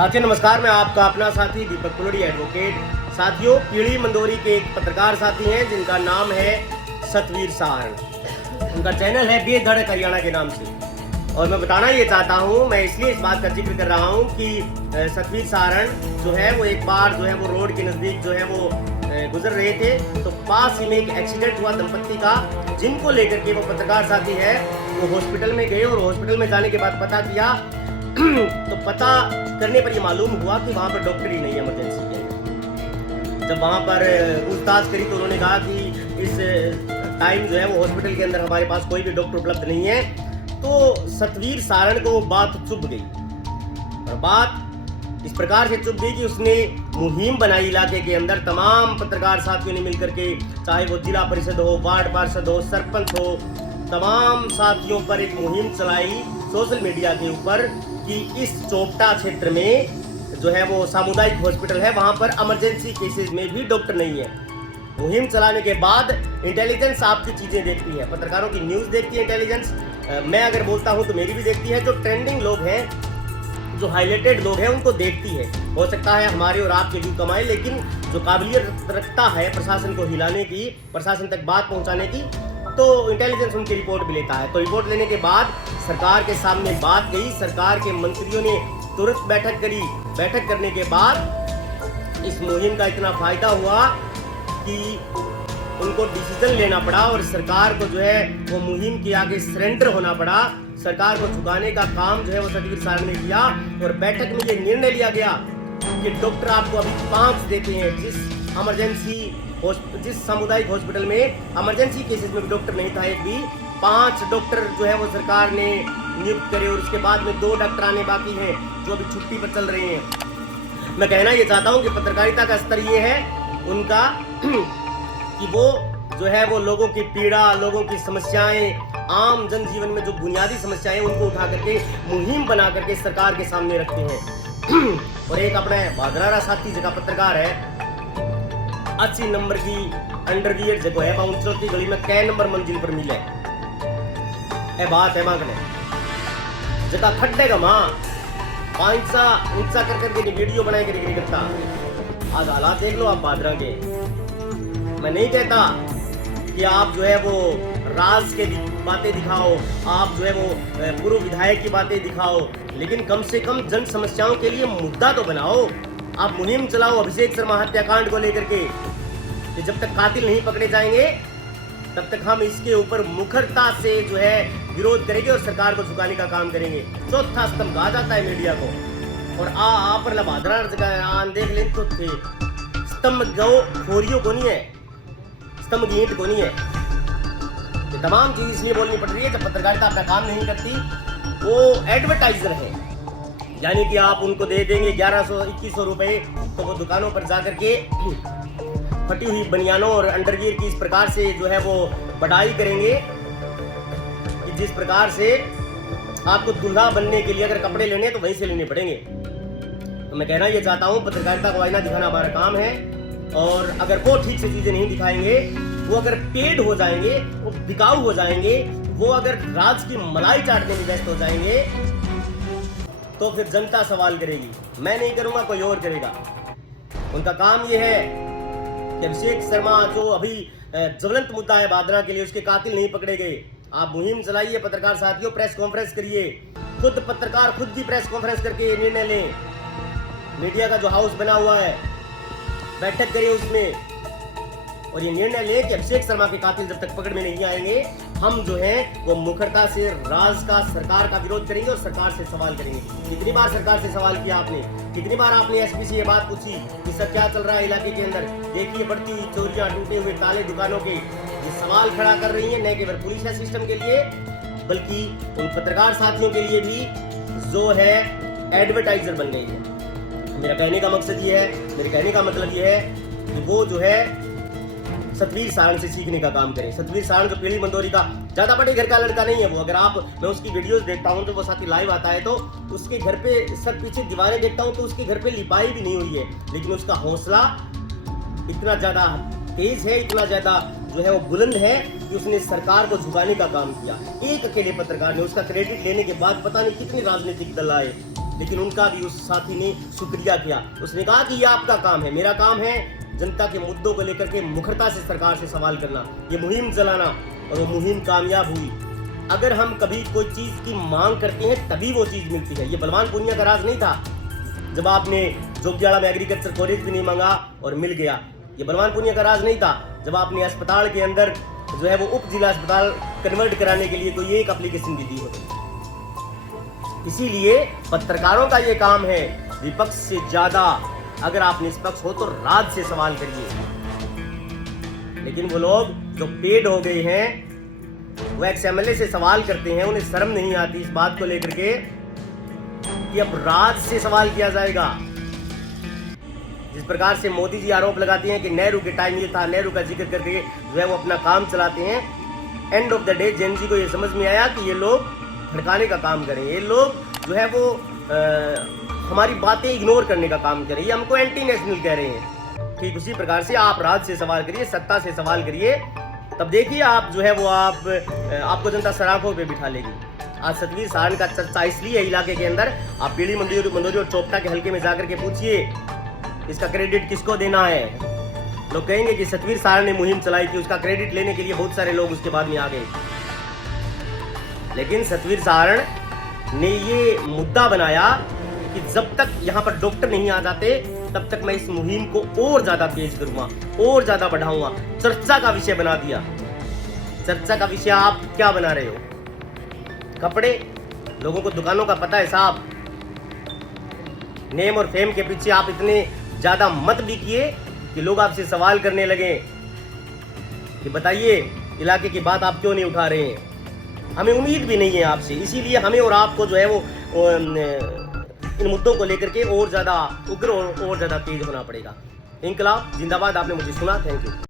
साथियों नमस्कार, मैं आपका अपना साथी दीपक पुलड़ी एडवोकेट। साथियों, पीढ़ी मंदोरी के एक पत्रकार साथी हैं जिनका नाम है सतवीर सारण। उनका चैनल है बेधड़क हरियाणा के नाम से। और मैं बताना ये चाहता हूँ, मैं इसलिए इस बात का जिक्र कर रहा हूँ कि सतवीर सारण जो है वो एक बार जो है वो रोड के नज़दीक जो है वो गुजर रहे थे, तो पास ही में एक एक्सीडेंट हुआ दंपत्ति का, जिनको लेकर के वो पत्रकार साथी है वो हॉस्पिटल में गए। और हॉस्पिटल में जाने के बाद पता किया तो पता करने पर ये मालूम हुआ कि वहाँ पर डॉक्टर ही नहीं है इमरजेंसी के। जब वहाँ पर पूछताछ करी तो उन्होंने कहा कि इस टाइम जो है वो हॉस्पिटल के अंदर हमारे पास कोई भी डॉक्टर उपलब्ध नहीं है। तो सतवीर सारण को वो बात चुभ गई, और बात इस प्रकार से चुभ गई कि उसने मुहिम बनाई इलाके के अंदर। तमाम पत्रकार साथियों ने मिलकर के, चाहे वो जिला परिषद हो, वार्ड पार्षद हो, सरपंच हो, तमाम साथियों पर एक मुहिम चलाई सोशल मीडिया के ऊपर कि इस चोपटा क्षेत्र में जो है वो सामुदायिक हॉस्पिटल है, वहां पर इमरजेंसी केसेस में भी डॉक्टर नहीं है। मुहिम चलाने के बाद इंटेलिजेंस आपकी चीजें देखती है, पत्रकारों की न्यूज देखती है इंटेलिजेंस। मैं अगर बोलता हूं तो मेरी भी देखती है। जो ट्रेंडिंग लोग हैं, जो हाईलाइटेड लोग हैं, उनको देखती है। हो सकता है हमारे और आपके व्यू कमाए, लेकिन जो काबिलियत रखता है प्रशासन को हिलाने की, प्रशासन तक बात पहुंचाने की, तो इंटेलिजेंस उनकी रिपोर्ट भी लेता है। तो रिपोर्ट लेने के बाद सरकार के सामने बात गई, सरकार के मंत्रियों ने तुरंत बैठक करी। बैठक करने के बाद इस मुहिम का इतना फायदा हुआ कि उनको डिसीजन लेना पड़ा, और सरकार को जो है वो मुहिम के आगे सरेंडर होना पड़ा। सरकार को झुकाने का काम जो है वो सतवीर सारण ने किया, और बैठक में ये निर्णय लिया गया कि डॉक्टर आपको अभी 5 देते हैं। जिस सामुदायिक हॉस्पिटल में इमरजेंसी केसेस में भी डॉक्टर नहीं था, एक भी 5 डॉक्टर जो है वो सरकार ने नियुक्त करे, और उसके बाद में 2 डॉक्टर आने बाकी हैं जो अभी छुट्टी पर चल रहे हैं। मैं कहना ये चाहता हूँ कि पत्रकारिता का स्तर ये है उनका कि वो जो है वो लोगों की पीड़ा, लोगों की समस्याएं, आम जनजीवन में जो बुनियादी समस्याएं, उनको उठा करके मुहिम बना करके सरकार के सामने रखते हैं। और एक अपना भादरारा साथी जगह पत्रकार है, 80 नंबर की अंडरवियर जगह है, 54 गली में कै नंबर मंजिल पर मिले है बात है मांगने जगह खड्डे का मां पांचा ऊंचा कर करके वीडियो बनाए करता। आज हालात देख लो आप भादरा के। मैं नहीं कहता कि आप जो है वो राज के बातें दिखाओ, आप जो है वो पूर्व विधायक की बातें दिखाओ, लेकिन कम से कम जन समस्याओं के लिए मुद्दा तो बनाओ। आप मुहिम चलाओ अभिषेक शर्मा हत्याकांड को लेकर के, कि जब तक कातिल नहीं पकड़े जाएंगे तब तक हम इसके ऊपर मुखरता से जो है विरोध करेंगे और सरकार को झुकाने का काम करेंगे। चौथा स्तंभ कहा जाता है मीडिया को, और पर लबादरा देख लें तो थे स्तंभ गो खोरियों को नहीं है, स्तंभ की ईंट को नहीं है। ये तमाम चीज इसलिए बोलनी पड़ रही है जब पत्रकारिता अपना काम नहीं करती। वो एडवर्टाइजर है, यानी कि आप उनको दे देंगे 1100-2100 रुपए, तो वो दुकानों पर जाकर के फटी हुई बनियानों और अंडरवियर की इस प्रकार से जो है वो बढ़ाई करेंगे कि जिस प्रकार से आपको दूल्हा बनने के लिए अगर कपड़े लेने तो वहीं से लेने पड़ेंगे। तो मैं कहना ये चाहता हूँ, पत्रकारिता को आईना दिखाना हमारा काम है, और अगर वो ठीक से चीजें नहीं दिखाएंगे, वो अगर पेड हो जाएंगे, वो बिकाऊ हो जाएंगे, वो अगर राज की मलाई चाटने में व्यस्त हो जाएंगे, तो फिर जनता सवाल करेगी। मैं नहीं करूंगा, कोई और करेगा। उनका काम ये है कि अभिषेक शर्मा जो अभी ज्वलंत मुद्दा है भादरा के लिए, उसके कातिल नहीं पकड़े गए। आप मुहिम चलाइए पत्रकार साथियों, प्रेस कॉन्फ्रेंस करिए, खुद पत्रकार खुद की प्रेस कॉन्फ्रेंस करके निर्णय लें। मीडिया का जो हाउस बना हुआ है, बैठक करिए उसमें, और ये निर्णय ले कि अभिषेक शर्मा के कातिल जब तक पकड़ में नहीं आएंगे, हम जो है वो मुखरता से राज का, सरकार का विरोध करेंगे और सरकार से सवाल करेंगे। कितनी बार सरकार से सवाल किया आपने, कितनी बार आपने एसपी से ये बात पूछी कि सर क्या चल रहा है इलाके के अंदर, देखिए बढ़ती हुई चोरियां, टूटे हुए ताले दुकानों के। ये सवाल खड़ा कर रही है न केवल पुलिस सिस्टम के लिए, बल्कि उन पत्रकार साथियों के लिए भी जो है एडवर्टाइजर बन गई है। मेरा कहने का मकसद ये है, मेरे कहने का मतलब ये है कि वो जो है सतवीर सारण से सीखने का काम करें। सतवीर सारण जो पीढ़ी मंदोरी का ज्यादा बड़े घर का लड़का नहीं है वो। अगर मैं उसकी वीडियोस देखता हूँ, तो वो साथी लाइव आता है, तो उसके घर पे सर पीछे दीवारें देखता हूँ तो उसके घर पे लिपाई भी नहीं हुई है, लेकिन उसका हौसला इतना ज्यादा तेज है, इतना ज्यादा जो है वो बुलंद है कि उसने सरकार को झुकाने का काम किया। एक अकेले पत्रकार ने, उसका क्रेडिट लेने के बाद पता नहीं कितने राजनीतिक दल आए, लेकिन उनका भी उस साथी ने शुक्रिया किया। उसने कहा कि ये आपका काम है, मेरा काम है जनता के मुद्दों को लेकर के मुखरता से सरकार से सवाल करना, ये मुहिम चलाना, और वो मुहिम कामयाब हुई। अगर हम कभी कोई चीज़ की मांग करते हैं तभी वो चीज़ मिलती है। ये बलवान पूनिया का राज नहीं था जब आपने जोगियाड़ा में एग्रीकल्चर कॉलेज भी नहीं मांगा और मिल गया। ये बलवान पूनिया का राज नहीं था जब आपने अस्पताल के अंदर जो है वो उप जिला अस्पताल कन्वर्ट कराने के लिए कोई एक एप्लीकेशन भी दी हो। इसीलिए पत्रकारों का ये काम है, विपक्ष से ज्यादा अगर आप निष्पक्ष हो तो राज से सवाल करिए। लेकिन वो लोग जो पेड हो गए हैं वो एक्स एमएलए से सवाल करते हैं, उन्हें शर्म नहीं आती इस बात को लेकर के कि अब राज से सवाल किया जाएगा। जिस प्रकार से मोदी जी आरोप लगाते हैं कि नेहरू के टाइम ये था, नेहरू का जिक्र करके जो है वो अपना काम चलाते हैं। एंड ऑफ द डे जेन जी को ये समझ में आया कि ये लोग भड़काने का काम करें, ये लोग जो है वो हमारी बातें इग्नोर करने का काम करें, ये हमको एंटी नेशनल कह रहे हैं। ठीक उसी प्रकार से आप राज से सवाल करिए, सत्ता से सवाल करिए, तब देखिए आप जो है वो आपको जनता सराखों पे बिठा लेगी। आज सतवीर सारण का चर्चा इसलिए है इलाके के अंदर, आप पीली मंदोरी और चोपटा के हल्के में जाकर के पूछिए इसका क्रेडिट किसको देना है। लोग कहेंगे कि सतवीर सारण ने मुहिम चलाई थी, उसका क्रेडिट लेने के लिए बहुत सारे लोग उसके बाद में आ गए। लेकिन सतवीर सारण ने ये मुद्दा बनाया कि जब तक यहाँ पर डॉक्टर नहीं आ जाते तब तक मैं इस मुहिम को और ज्यादा तेज करूंगा, और ज्यादा बढ़ाऊंगा। चर्चा का विषय बना दिया। चर्चा का विषय आप क्या बना रहे हो? कपड़े, लोगों को दुकानों का पता है साहब। नेम और फेम के पीछे आप इतने ज्यादा मत बिकिए कि लोग आपसे सवाल करने लगे कि बताइए इलाके की बात आप क्यों नहीं उठा रहे हैं। हमें उम्मीद भी नहीं है आपसे, इसीलिए हमें और आपको जो है वो इन मुद्दों को लेकर के और ज्यादा उग्र और ज्यादा तेज होना पड़ेगा। इंकलाब जिंदाबाद। आपने मुझे सुना, थैंक यू।